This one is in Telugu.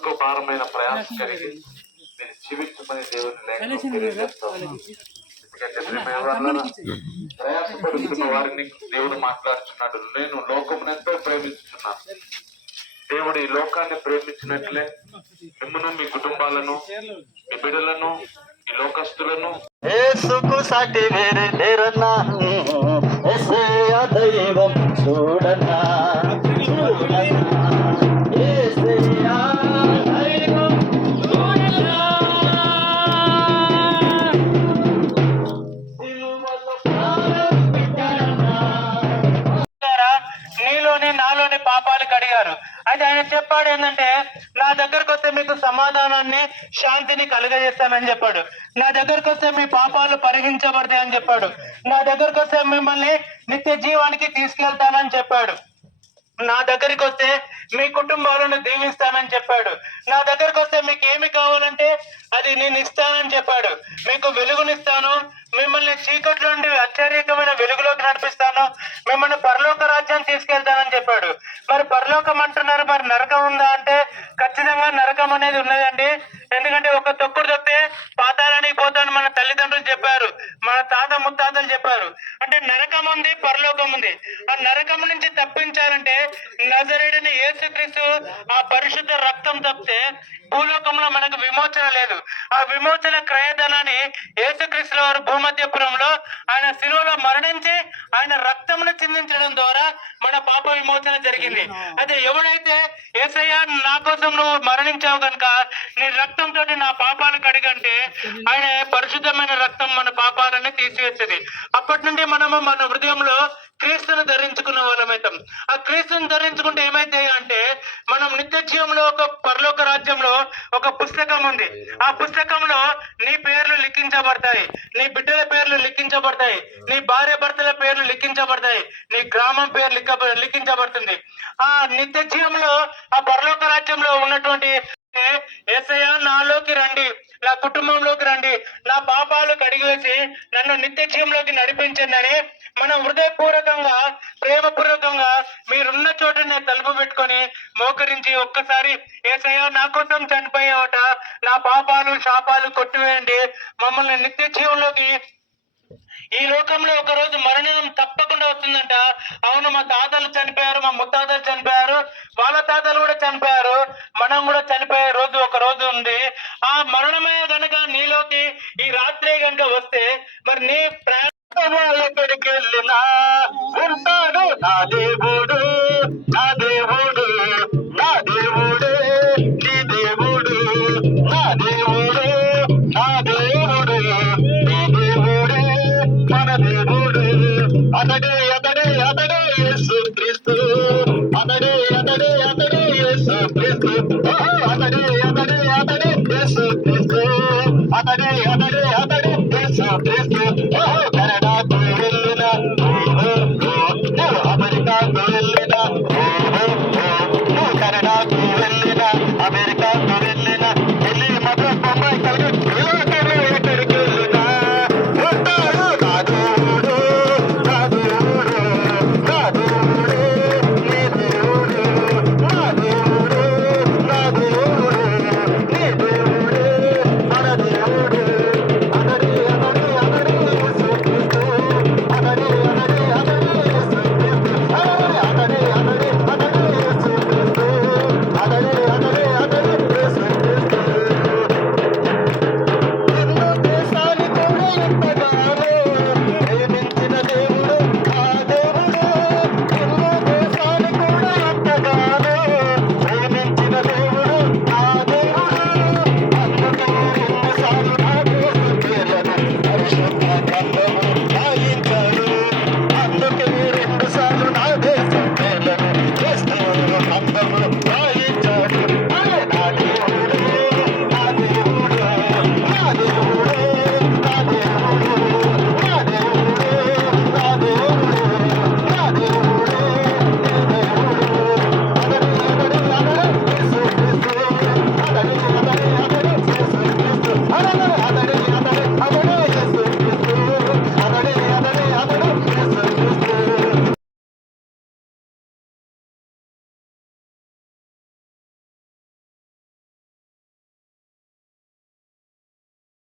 ఒక భారమైన ప్రయాసం కలిగి మీరు జీవించమని దేవుని లేఖనం తెలియజేస్తాం ఎందుకంటే ప్రియమైనవారులారా, ప్రయాసపడుతున్న వారిని దేవుడు మాట్లాడుతున్నాడు నేను లోకమును ఎంతో ప్రేమిస్తున్నాను దేవుడు ఈ లోకాన్ని ప్రేమించినట్లే మిమ్మల్ని మీ కుటుంబాలను మీ బిడ్డలను ఈ లోకస్తులను ఏసుకు సాటి వేరే ఎస్సయ దైవం చూడన్నా ఆయన చెప్పాడు ఏంటంటే నా దగ్గరకు వస్తే మీకు సమాధానాన్ని శాంతిని కలుగజేస్తానని చెప్పాడు. నా దగ్గరకు వస్తే మీ పాపాలు పరిహరించబడతాయి అని చెప్పాడు. నా దగ్గరకు వస్తే మిమ్మల్ని నిత్య జీవానికి తీసుకెళ్తానని చెప్పాడు. నా దగ్గరికి వస్తే మీ కుటుంబాలను దీవిస్తానని చెప్పాడు. నా దగ్గరికి వస్తే మీకు ఏమి కావాలంటే అది నేను ఇస్తానని చెప్పాడు. మీకు వెలుగునిస్తాను. మిమ్మల్ని చీకట్లో నుండి అత్యధికమైన వెలుగులోకి నడిపిస్తాను. మిమ్మల్ని పరలోక రాజ్యం తీసుకెళ్తానని చెప్పాడు. మరి పరలోకం అంటున్నారు మరి నరకం ఉందా అంటే ఖచ్చితంగా నరకం అనేది ఉన్నదండి. ఎందుకంటే ఒక తొక్కుడు తప్పితే పాతాళానికి పోతాను మన తల్లిదండ్రులు చెప్పారు మన తాత ముత్తాతలు చెప్పారు. అంటే నరకం ఉంది పరలోకం ఉంది. ఆ నరకం నుంచి తప్పించాలంటే నజరేడని యేసుక్రీస్తు ఆ పరిశుద్ధ రక్తం తప్పితే భూలోకంలో మనకు లేదు. ఆ విమోచన క్రయధనాన్ని యేసుక్రీస్తుల వారు భూమధ్యపురంలో ఆయన శిలువలో మరణించి ఆయన రక్తమును చిందించడం ద్వారా మన పాప విమోచన జరిగింది. అదే ఎవడైతే ఏసయ్య నా కోసం నువ్వు మరణించావు కనుక నీ రక్తంతో నా పాపాలు కడిగంటే ఆయన పరిశుద్ధమైన రక్తం మన పాపాలను తీసివేస్తుంది అప్పటి నుండి మనము మన హృదయంలో క్రీస్తును ధరించుకున్న వాళ్ళమైతాం ఆ క్రీస్తుని ధరించుకుంటే ఏమైతాయి అంటే మనం నిత్య జీవంలో ఒక పరలోక రాజ్యంలో ఒక పుస్తకం ఉంది. ఆ పుస్తకంలో నీ పేర్లు లిఖించబడతాయి. నీ బిడ్డల పేర్లు లిఖించబడతాయి. నీ భార్య భర్తల పేర్లు లిఖించబడతాయి. నీ గ్రామం పేరు లిఖ లిఖించబడుతుంది. ఆ నిత్య జీవంలో ఆ పరలోక రాజ్యంలో ఉన్నటువంటి ఏసయ్య నాలోకి రండి. నా కుటుంబంలోకి రండి. నా పాపాలు కడిగివేసి నన్ను నిత్య జీవంలోకి నడిపించండి అని మనం హృదయపూర్వకంగా ప్రేమపూర్వకంగా మీరున్న చోటనే తలుపు పెట్టుకొని మోకరించి ఒక్కసారి ఏసయ్య నా కోసం చనిపోయేవట. నా పాపాలు శాపాలు కొట్టివేయండి. మమ్మల్ని నిత్య జీవంలోకి ఈ లోకంలో ఒక రోజు మరణం తప్పకుండా వస్తుందంట. అవును మా తాతలు చనిపోయారు మా ముత్తాతలు చనిపోయారు వాళ్ళ తాతలు కూడా చనిపోయారు. మనం కూడా చనిపోయే రోజు ఒక రోజు ఉంది. ఆ మరణమే గనక నీలోకి ఈ రాత్రే గనక వస్తే మరి నీ ప్రాణం ఎక్కడికి వెళ్ళినా ఉంటాడు నా దేవుడు నా దేవుడు నా దేవుడు నీ దేవుడు నా దేవుడు నా దేవుడు నీ దేవుడే మన దేవుడు. అతడే అతడే అతడే యేసు